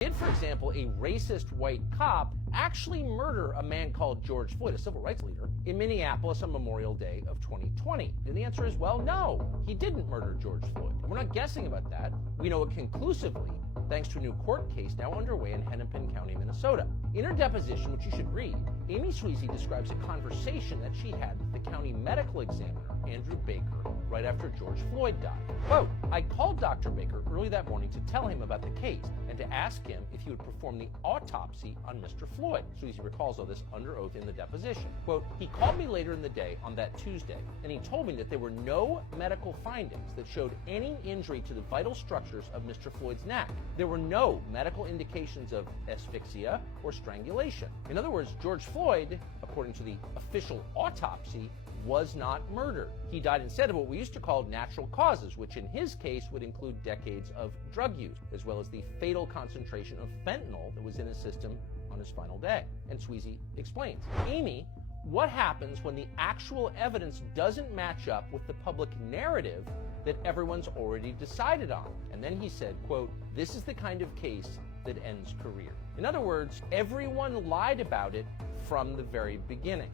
Did, for example, a racist white cop actually murder a man called George Floyd, a civil rights leader, in Minneapolis on Memorial Day of 2020? And the answer is, well, no, he didn't murder George Floyd. And we're not guessing about that. We know it conclusively, thanks to a new court case now underway in Hennepin County, Minnesota. In her deposition, which you should read, Amy Sweezy describes a conversation that she had with the county medical examiner, Andrew Baker, right after George Floyd died. Quote, "I called Dr. Baker early that morning to tell him about the case and to ask him if he would perform the autopsy on Mr. Floyd." Sweezy recalls all this under oath in the deposition. Quote, "He called me later in the day on that Tuesday, and he told me that there were no medical findings that showed any injury to the vital structures of Mr. Floyd's neck. There were no medical indications of asphyxia or strangulation." In other words, George Floyd, according to the official autopsy, was not murdered. He died instead of what we used to call natural causes, which in his case would include decades of drug use, as well as the fatal concentration of fentanyl that was in his system on his final day. And Sweezy explains, "Amy, what happens when the actual evidence doesn't match up with the public narrative that everyone's already decided on?" And then he said, quote, "This is the kind of case that ends career." In other words, everyone lied about it from the very beginning.